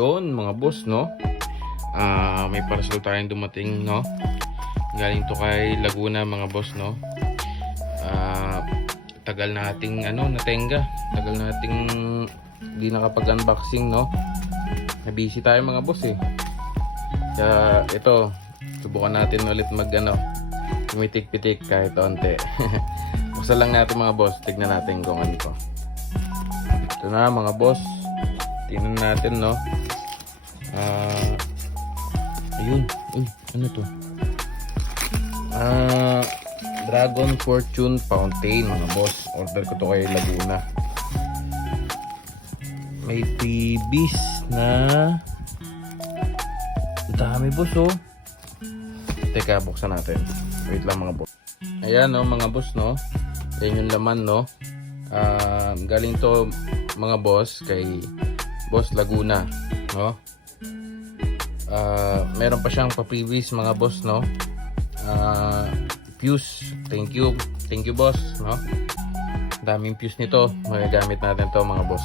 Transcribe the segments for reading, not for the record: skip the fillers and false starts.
Ayun mga boss, no? May parcel tayong dumating, no? Galing to kay Laguna mga boss, no? Tagal nating natenga. Tagal nating hindi nakapag-unboxing, no? Na-busy tayo mga boss eh. Kaya ito, subukan natin ulit tumitik-pitik kahit onte. Buksan lang natin mga boss, tignan natin kung ano to. Ito na mga boss. Tingnan natin, no? Ayun. Ano to? Dragon Fortune Fountain mga boss. Order ko to kay Laguna. May freebies na dami boss, oh. Teka, buksan natin. Wait lang mga boss. Ayan, no, mga boss, no? Yan yung laman, no? Galing to mga boss kay Boss Laguna, no? Meron pa siyang pa-freebies mga boss, no? Fuse. Thank you boss, no? Daming fuse nito. Magagamit natin to mga boss.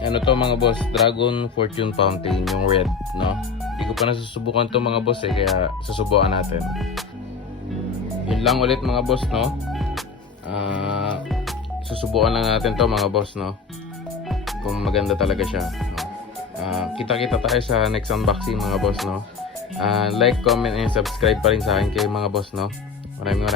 Ano to mga boss? Dragon Fortune Fountain, yung red, no? Hindi ko pa nasusubukan to mga boss eh, kaya susubukan natin. Yun lang ulit mga boss, no? Susubukan lang natin to mga boss, no? Kung maganda talaga siya, no? Kita-kita tayo sa next unboxing mga boss, no? Like, comment, and subscribe pa rin sa akin kayo mga boss, no? Maraming